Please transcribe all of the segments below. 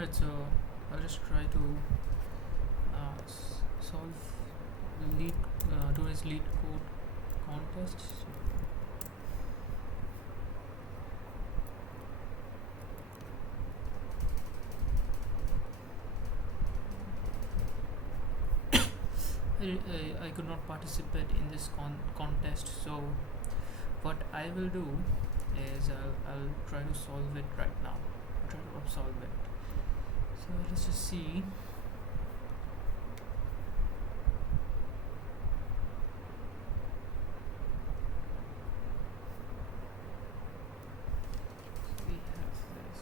Right, so I'll just try to solve today's LeetCode contest. I could not participate in this contest, so what I will do is I'll try to solve it right now. I'll try to upsolve it. So let's just see. So we have this.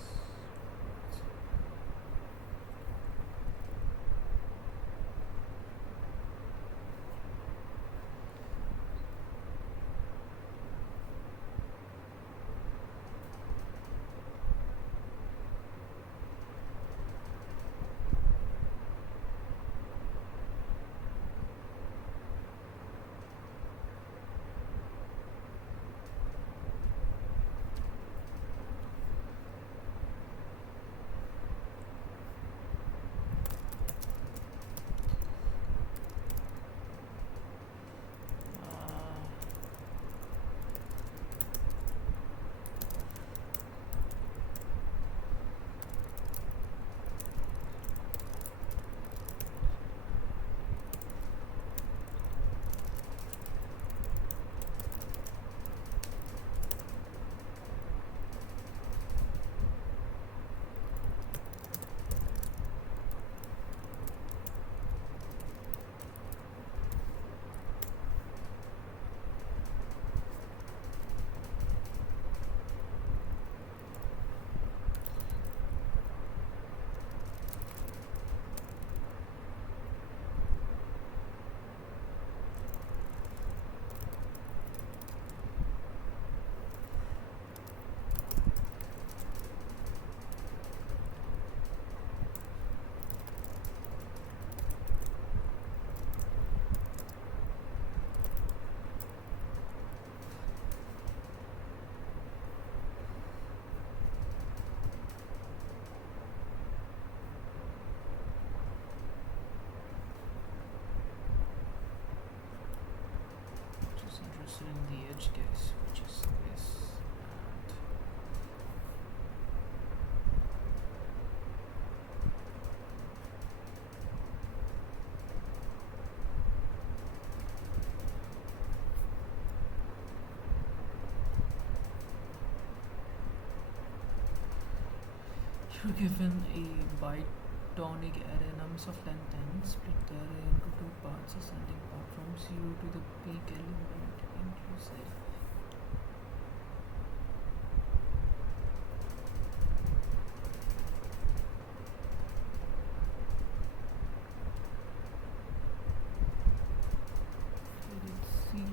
Just interested in the edge case, which is this. And you're given a bitonic array nums of length n, split the array into two parts, ascending part from 0 to the peak element inclusive. Let's see.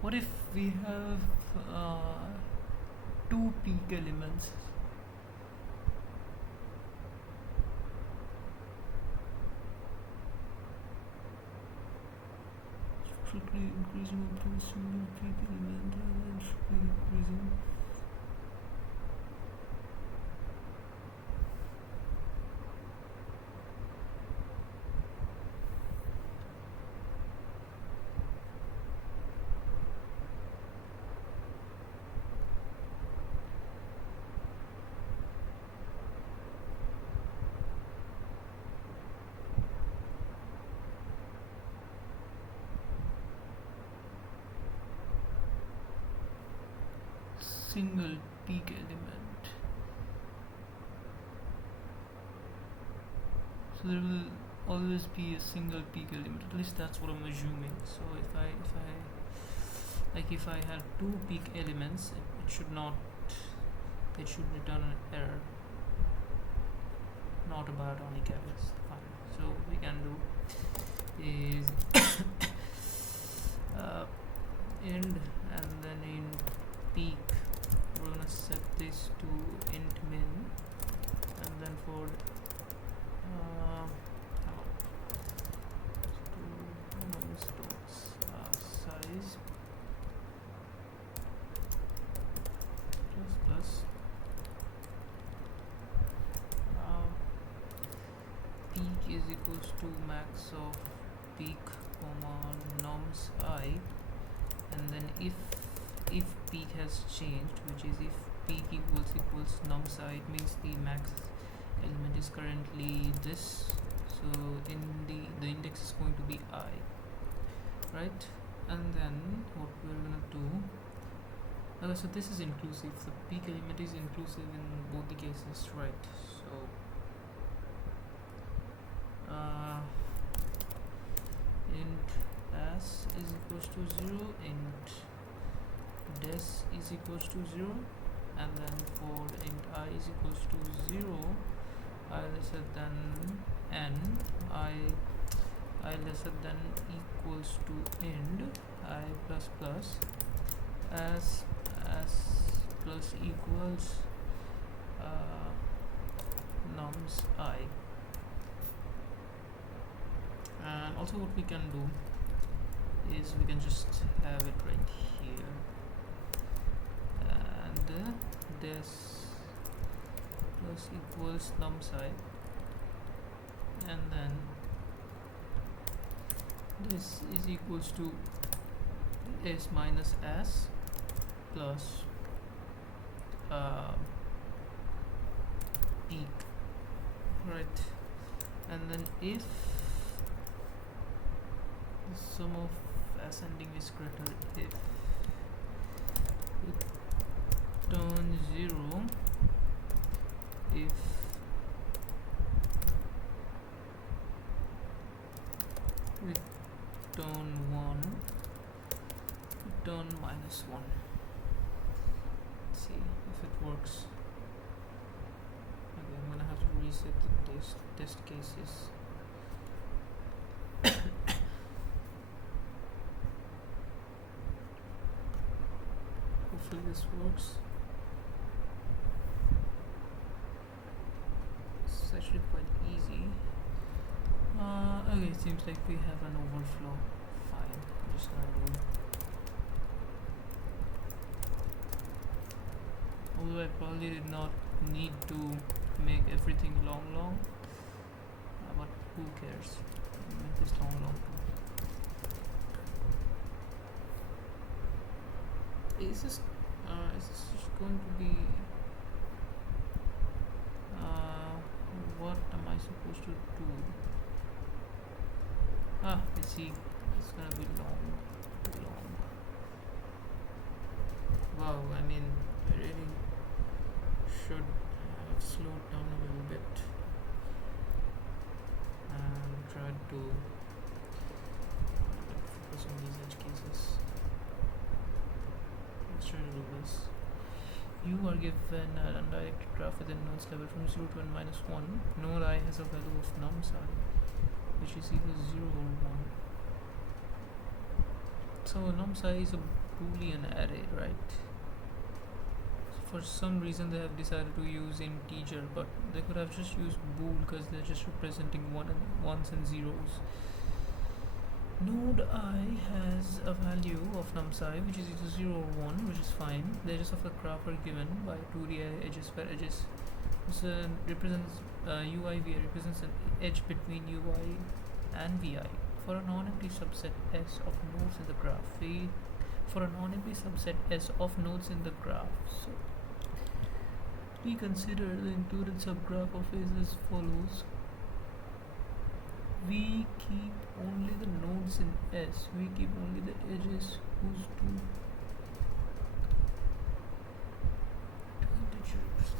What if we have two peak elements? Strictly increasing up to a single peak element and then strictly increasing. Single peak element. So there will always be a single peak element. At least that's what I'm assuming. So if I had two peak elements, it should return an error, not a biatonic error. Fine. So what we can do is end, and then in peak we're gonna set this to int min, and then for size plus peak is equals to max of peak comma nums I, and then if peak has changed, which is if peak equals nums I, it means the max element is currently this, so in the index is going to be I, right? And then what we're gonna do, so this is inclusive, the peak element is inclusive in both the cases, right? So int as is equals to 0, int des is equals to 0, and then for int I is equals to 0, I lesser than n, I lesser than equals to end I plus plus, as plus equals nums I. And also what we can do is we can just have it right here, and this plus equals nums I, and then this is equals to s minus s plus peak, right? And then if the sum of ascending is greater, if return 0, if return 1, return minus 1. Let's see if it works. Okay, I'm gonna have to reset the test cases. Hopefully this works. It's actually quite easy. Okay, it seems like we have an overflow. Fine, I'm just gonna do. Although I probably did not need to make everything long, but who cares? I'll make this long. Is this just going to be what am I supposed to do? I see, it's gonna be long. Wow, I mean, I really should have slowed down a little bit and tried to focus on these edge cases. Let's try to do this. You are given an undirected graph within nodes level from 0 to n minus 1. Node I has a value of nums I, which is either 0 or 1. So nums I is a Boolean array, right? For some reason they have decided to use integer, but they could have just used bool because they're just representing ones and zeros. Node I has a value of nums I, which is either 0 or 1, which is fine. The edges of the graph are given by 2D edges, where edges represents UI vi represents an edge between UI and vi. For a non-empty subset S of nodes in the graph, for a non-empty subset S of nodes in the graph, so we consider the included subgraph of S as follows. We keep only the nodes in S. We keep only the edges whose two integers.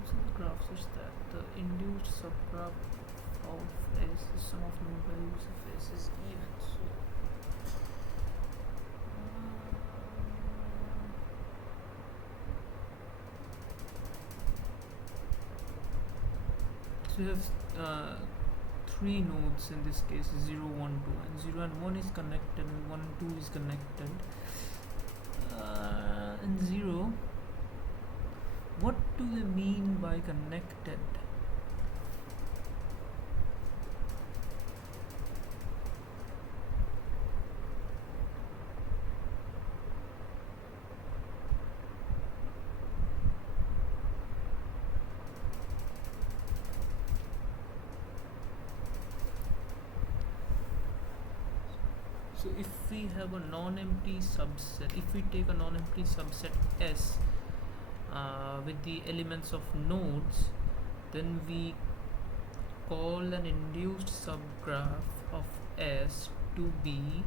What's in the graph? So such that the induced subgraph of S, the sum of known values of S is even. So we have three nodes in this case, 0, 1, 2, and 0 and 1 is connected and 1 and 2 is connected. And 0, what do they mean by connected? So if we have a non-empty subset, if we take a non-empty subset S with the elements of nodes, then we call an induced subgraph of S to be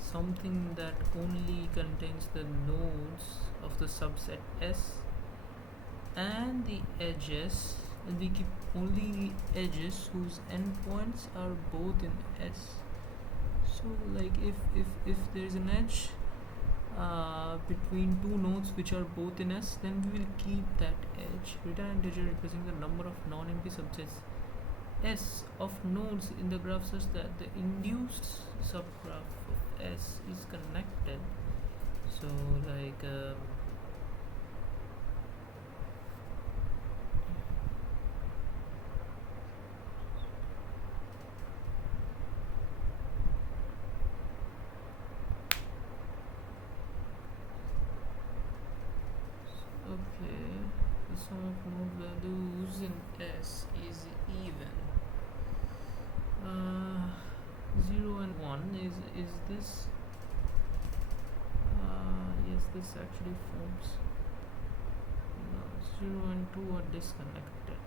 something that only contains the nodes of the subset S and the edges, and we keep only the edges whose endpoints are both in S. So like if there is an edge between two nodes which are both in S, then we will keep that edge. Return integer representing the number of non-empty subsets S of nodes in the graph such that the induced subgraph of S is connected. So like okay, the sum of node values in S is even. 0 and 1 is this? Yes, this actually forms. No, 0 and 2 are disconnected.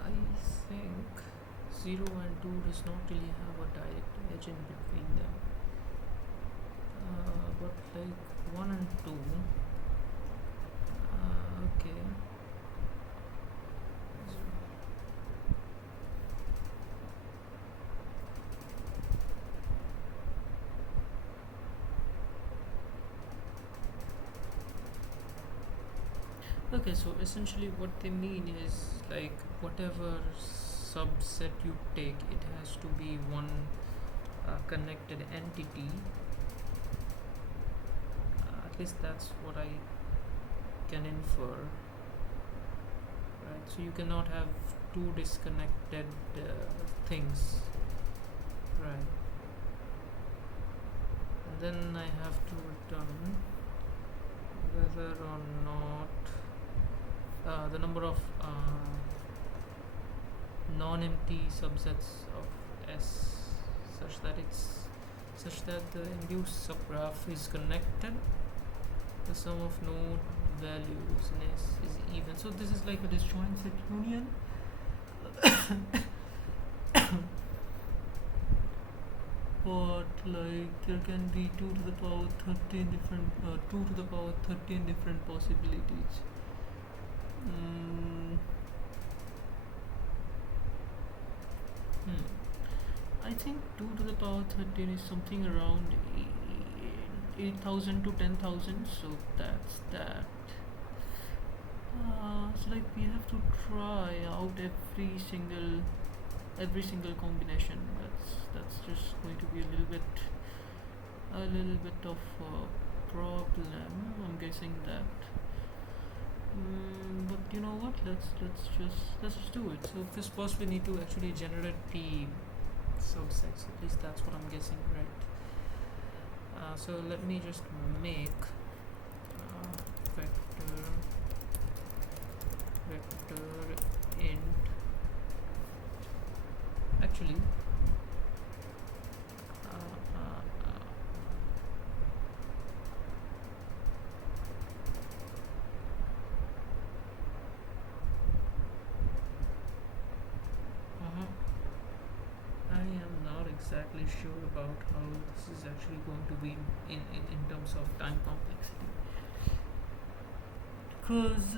I think 0 and 2 does not really have a direct edge in between them, but like 1 and 2, okay. Okay, so essentially what they mean is like whatever subset you take, it has to be one connected entity. At least that's what I can infer, right? So you cannot have two disconnected things, right? And then I have to return whether or not the number of non-empty subsets of S such that the induced subgraph is connected. The sum of node values in S is even. So this is like a disjoint set union. But like there can be 2 to the power 13 different 2 to the power 13 different possibilities. I think 2 to the power 13 is something around 8,000 to 10,000, so that's that. So like we have to try out every single combination. That's just going to be a little bit of a problem, I'm guessing that. But you know what, let's just do it. So first first we need to actually generate the subsets, at least that's what I'm guessing, right? So let me just make vector int, actually I am not exactly sure about how this is actually going to be in terms of time complexity, because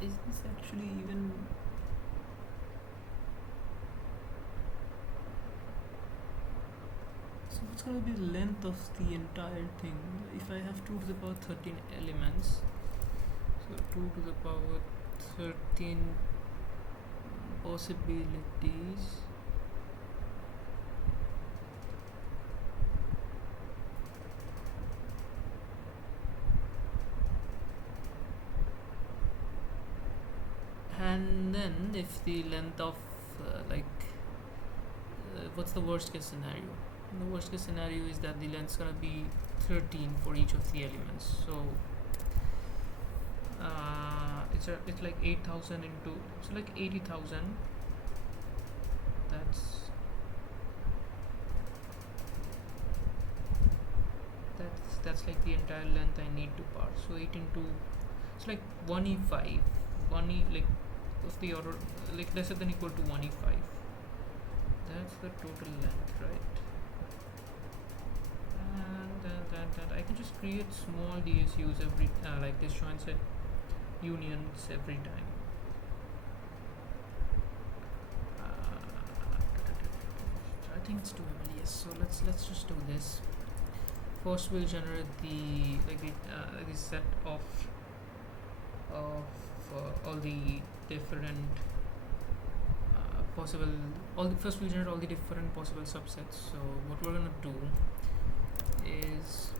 is this actually even so what's going to be the length of the entire thing if I have 2 to the power 13 elements? So 2 to the power 13 possibilities. And then if the length of what's the worst case scenario? The worst case scenario is that the length's gonna be 13 for each of the elements. So it's like 8,000 into, so like 80,000. That's like the entire length I need to parse. So 8 into, it's like 1e5, 1e like of the order like lesser than equal to 1e5. That's the total length, right? And I can just create small DSUs every like disjoint set unions every time. I think it's doable. Yes. So let's just do this. First, we'll generate the the set of all the different first we'll generate all the different possible subsets. So what we're gonna do is,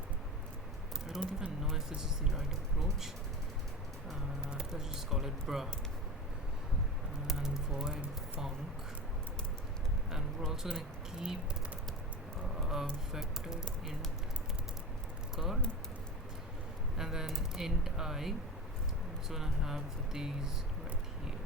I don't even know if this is the right approach. Let's just call it bruh and void func, and we're also gonna keep vector int cur, and then int I. I'm also gonna have these right here.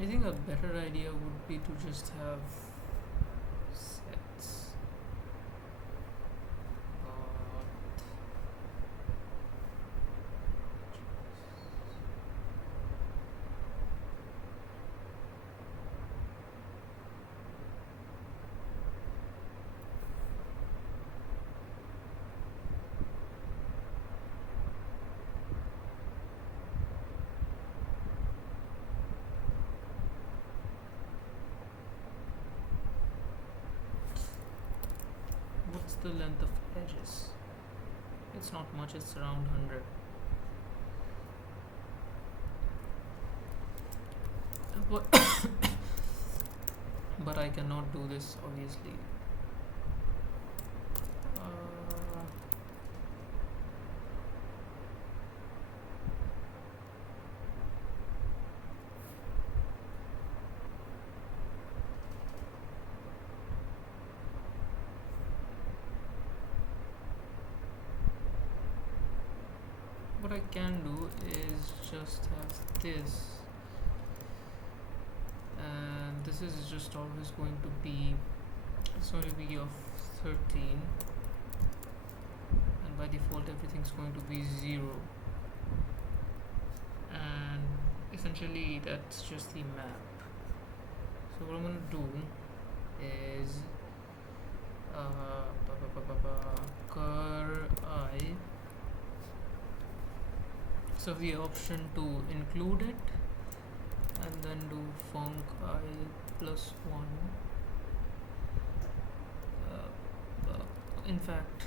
I think a better idea would be to just have sets. What's the length of edges? It's not much, it's around 100. But I cannot do this obviously. What I can do is just have this, and this is just always going to be, it's going to be of 13, and by default everything's going to be 0, and essentially that's just the map. So what I'm going to do is cur I, so the option to include it, and then do func I plus 1. In fact,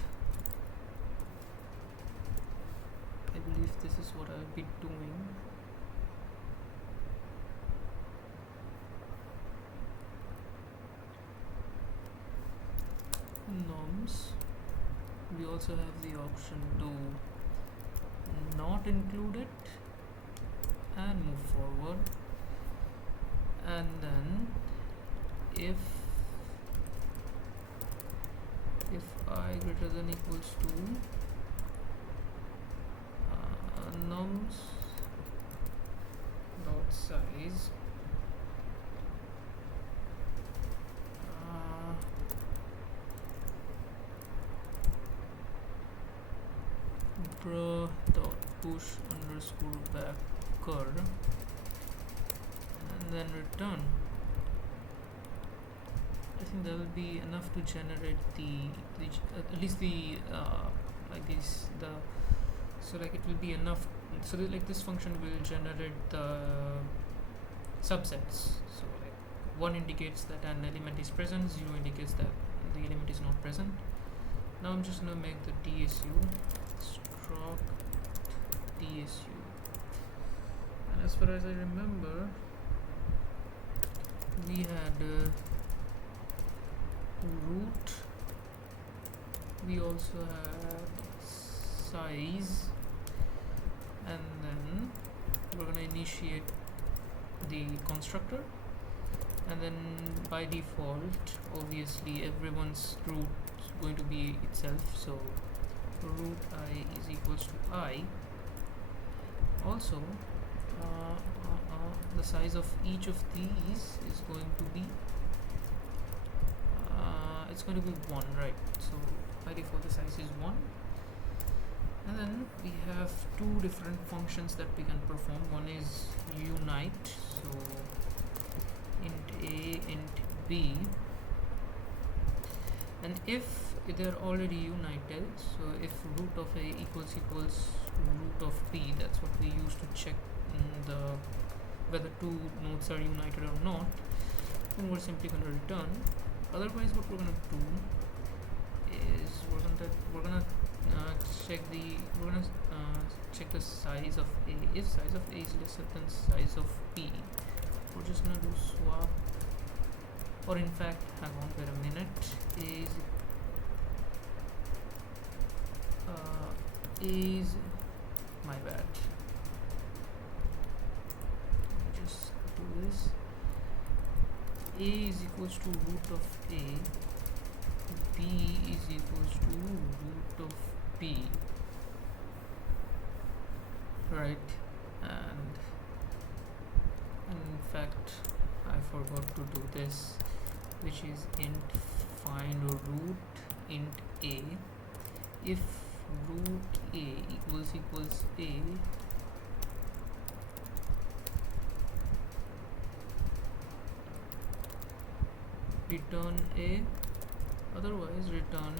I believe this is what I'll be doing. Norms. We also have the option to not include it and move forward. And then if I greater than equals to nums dot size bro dot push underscore backer and then return. I think that will be enough to generate the at least the like this the so like it will be enough, so that like this function will generate the subsets. So like 1 indicates that an element is present, 0 indicates that the element is not present. Now I'm just gonna make the DSU struct DSU, and as far as I remember we had root, we also had size, and then we're going to initiate the constructor, and then by default obviously everyone's root is going to be itself, so root I is equals to I. Also the size of each of these is going to be it's going to be 1, right? So by default the size is 1, and then we have 2 different functions that we can perform. One is unite, so int a, int b, and if they're already united, so if root of a equals root of b, that's what we use to check whether 2 nodes are united or not, then we're simply going to return. Otherwise what we're going to do is we're going to check the size of a. If size of a is lesser than size of b, we're just going to do swap, or in fact hang on, wait a minute, is my bad, let me just do this. A is equals to root of a, b is equals to root of b, right? And in fact I forgot to do this, which is int find root int a. If root a equals a, return a, otherwise return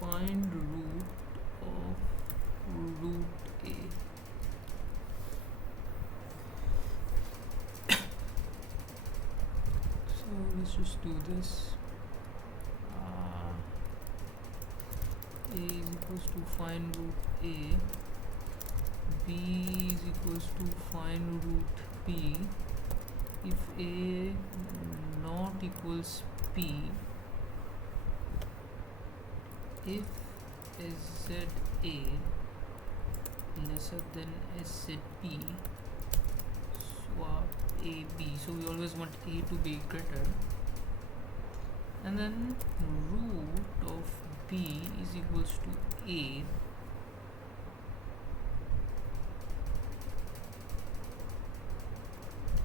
find root of root a. So let's just do this. A is equals to find root a, b is equals to find root b. If a not equals p, if sz a lesser than sz b, swap a b. So we always want a to be greater, and then root of b is equals to a,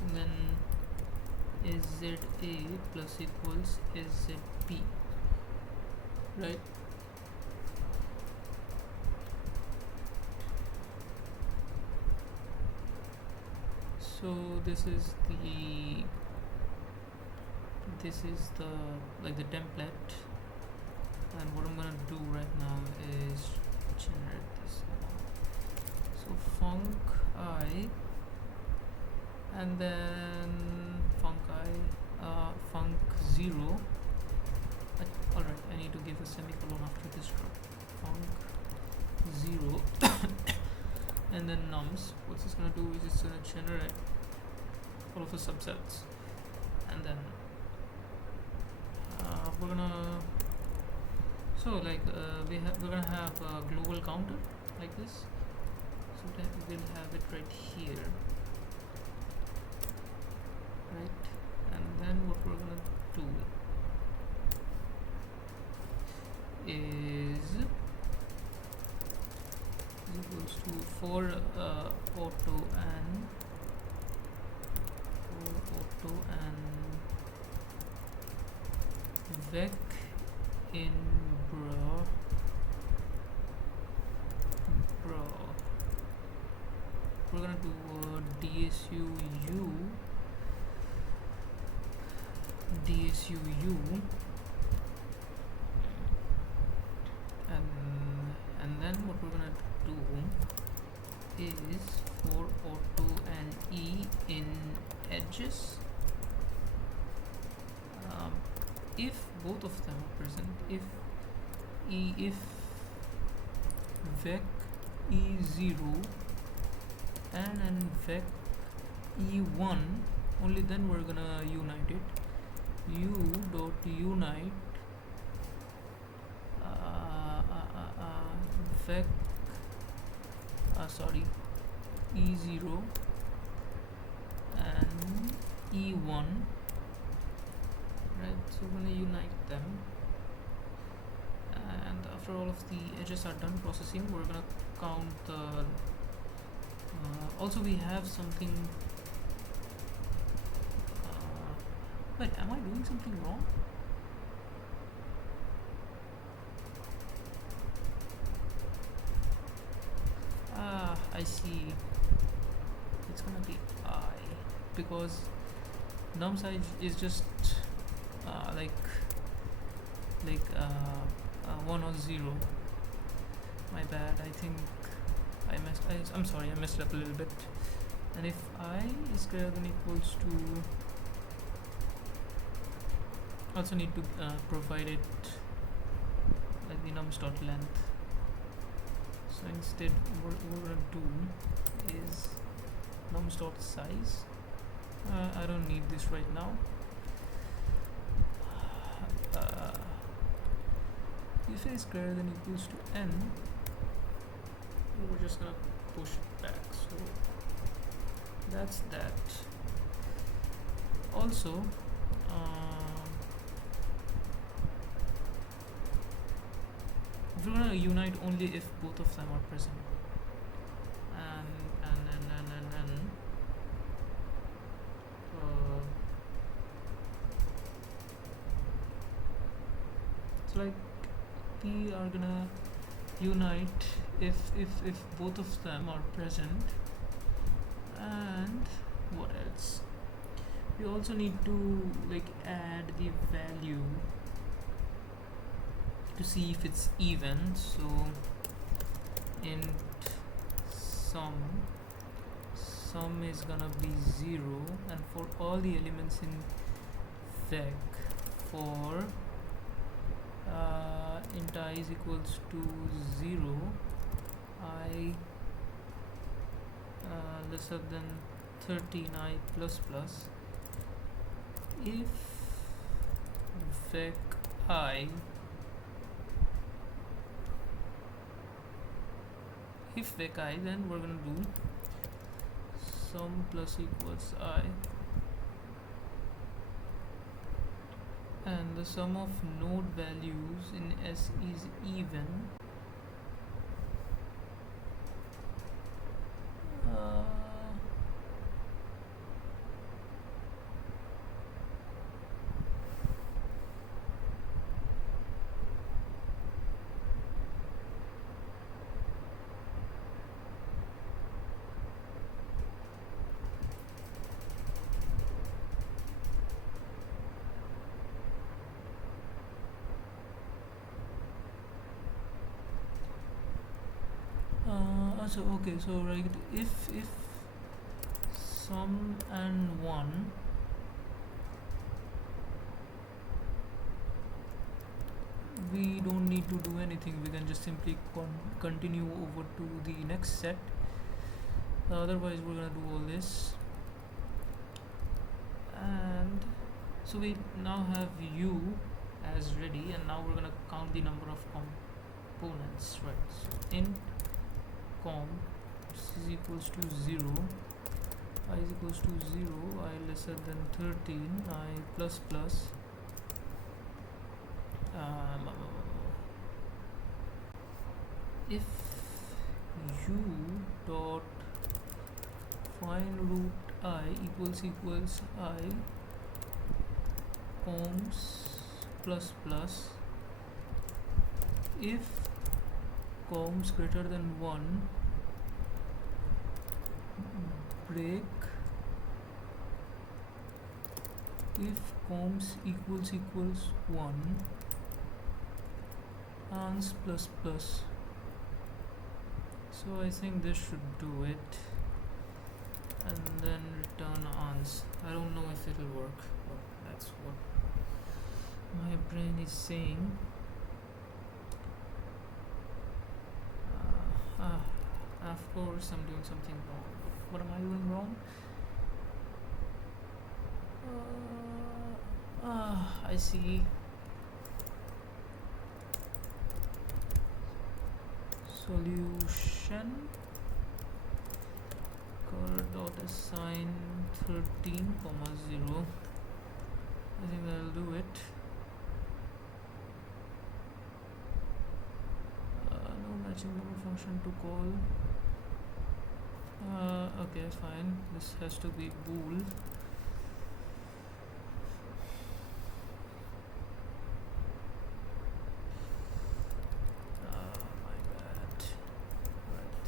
and then sz a plus equals sz b, right? So this is the like the template, and what I'm gonna do right now is generate this now. So func I, and then func 0. Alright, I need to give a semicolon after this drop. long 0 and then nums. What's this gonna do is it's gonna generate all of the subsets, and then we're gonna we're gonna have a global counter like this, so that we'll have it right here, right? And then what we're gonna do is equals to for auto and vec in bro we're gonna do dsu and then what we're gonna do is for auto and e in edges, if both of them are present, if vec e0 and vec e1, only then we're gonna unite it. U dot unite vec e0 and e1, right? So we're gonna unite them, and after all of the edges are done processing, we're gonna count the also we have something wait, am I doing something wrong? I see, it's gonna be I, because num size is just 1 or 0. My bad, I think I'm sorry, I messed up a little bit. And if I is greater than equals to, also need to provide it like the nums dot length. So instead what we're gonna do is nums dot size. I don't need this right now. If it is greater than equals to n, we're just gonna push it back. So that's that. Also, we're gonna unite only if both of them are present. And so like we are gonna unite if both of them are present. And what else? We also need to like add the value to see if it's even. So int sum is gonna be 0, and for all the elements in vec, for int I is equals to 0, I lesser than 13, I plus plus, if vec I then we're gonna do sum plus equals I, and the sum of node values in S is even. So okay, so right, if sum and 1, we don't need to do anything. We can just simply continue over to the next set. Otherwise we're gonna do all this, and so we now have u as ready, and now we're gonna count the number of components, right? So int com is equals to 0, I is equals to 0, I lesser than 13, I plus plus if u dot find root I equals I coms plus plus if coms greater than 1 break if coms equals 1 ans plus plus. So I think this should do it, and then return ans. I don't know if it'll work, but that's what my brain is saying. Of course I'm doing something wrong. What am I doing wrong? I see. Solution cur dot assign 13 comma 0. I think that'll do it. No matching number function to call. Okay, fine. This has to be bool. My bad. Right.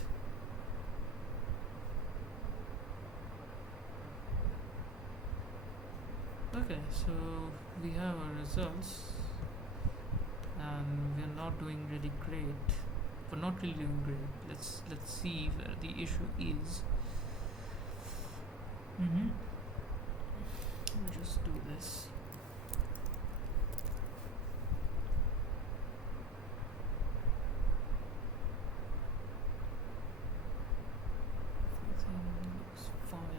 Okay, so we have our results, and we're not doing really great. We're not really doing great. Let's see where the issue is. Let me just do this. Everything looks fine.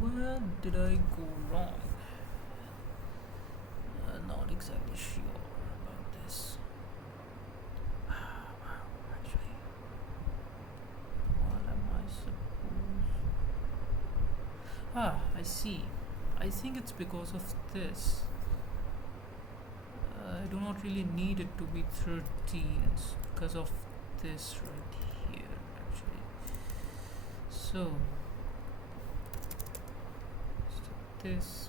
Where did I go wrong? Not exactly sure about this. Actually, what am I supposed? I see. I think it's because of this. I do not really need it to be 13. It's because of this right here, actually. So this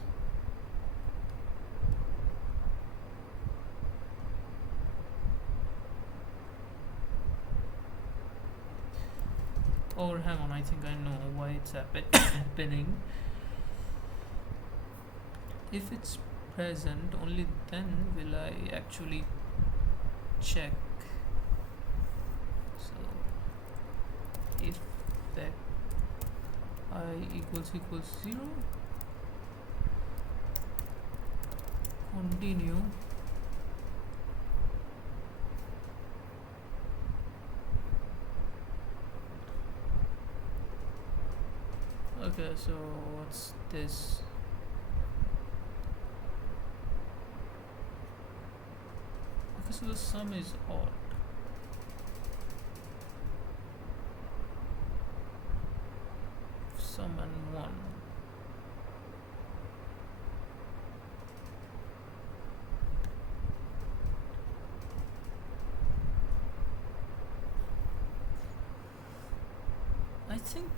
or hang on, I think I know why it's happening. If it's present, only then will I actually check. So if that I equals 0, continue. Okay, so what's this? Okay, so the sum is odd. Sum and 1. I think,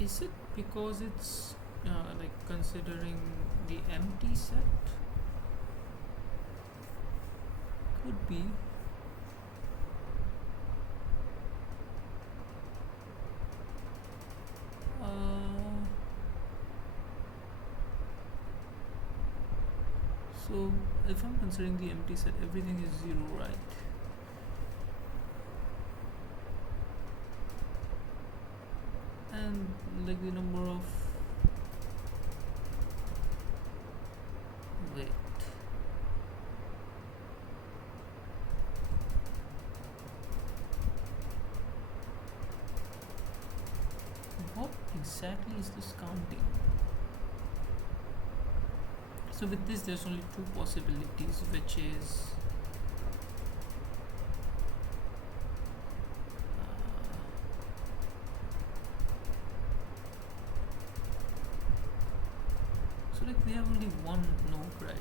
is it because it's like considering the empty set? Could be. So if I'm considering the empty set, everything is 0, right? And like the number of, wait, what exactly is this counting? So with this there's only two possibilities, which is so like we have only one node, right?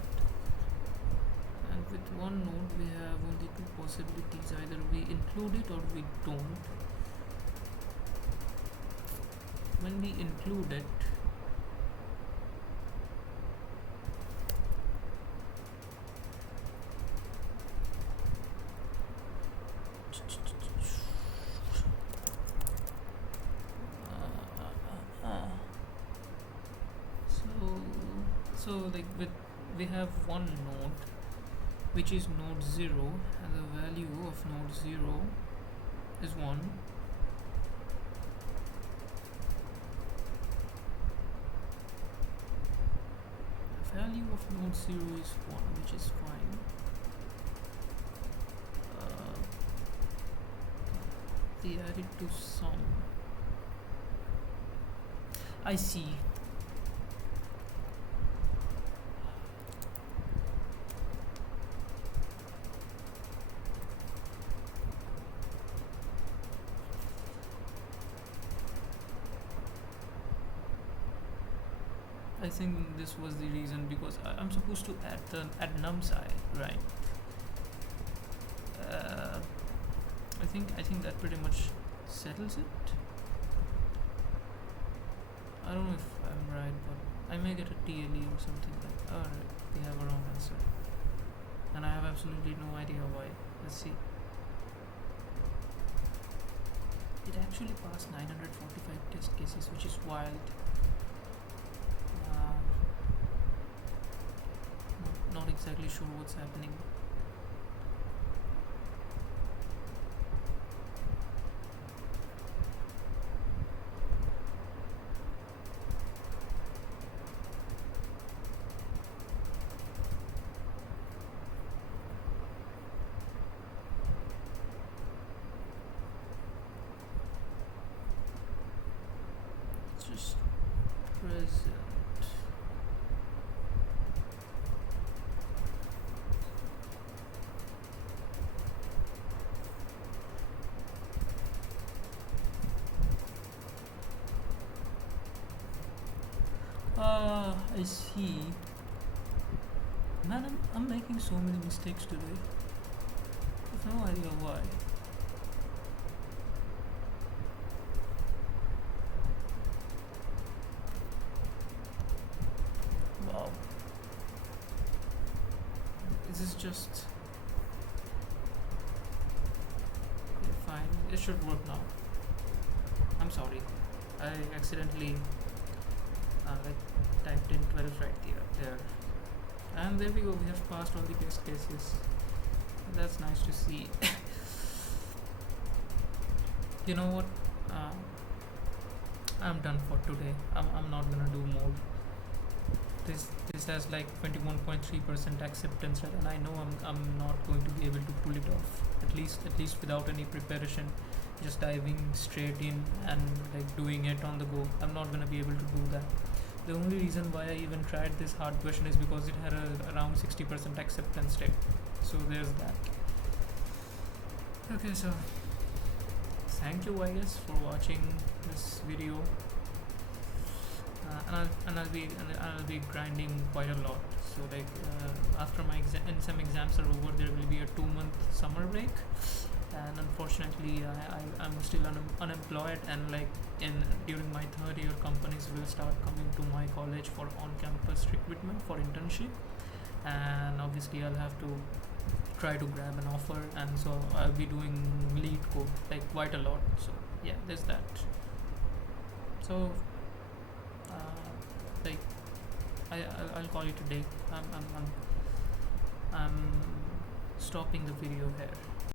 And with one node we have only two possibilities, either we include it or we don't. When we include it, so like we have one node which is node 0, and the value of node 0 is 1. The value of node 0 is 1, which is fine. We add it to sum. I see. I think this was the reason, because I'm supposed to add num side, right? I think that pretty much settles it. I don't know if I'm right, but I may get a TLE or something like that. Alright, we have a wrong answer. And I have absolutely no idea why. Let's see. It actually passed 945 test cases, which is wild. Not exactly sure what's happening. Just present. I see. Man, I'm making so many mistakes today. I have no idea why. Wow. This is just... okay, fine. It should work now. I'm sorry. I accidentally typed in 12 right there. And there we go. We have passed all the test cases. That's nice to see. You know what? I'm done for today. I'm not gonna do more. This has like 21.3% acceptance rate, and I know I'm not going to be able to pull it off. At least without any preparation, just diving straight in and like doing it on the go. I'm not gonna be able to do that. The only reason why I even tried this hard question is because it had around 60% acceptance rate. So there's that. Okay, so thank you, I guess, for watching this video. And I'll be grinding quite a lot. So like after my some exams are over, there will be a 2-month summer break, and unfortunately I'm still unemployed, and like during my third year, companies will start coming to my college for on-campus recruitment for internship, and obviously I'll have to try to grab an offer, and so I'll be doing LeetCode like quite a lot. So yeah, there's that. So like I'll call it a day. I'm stopping the video here.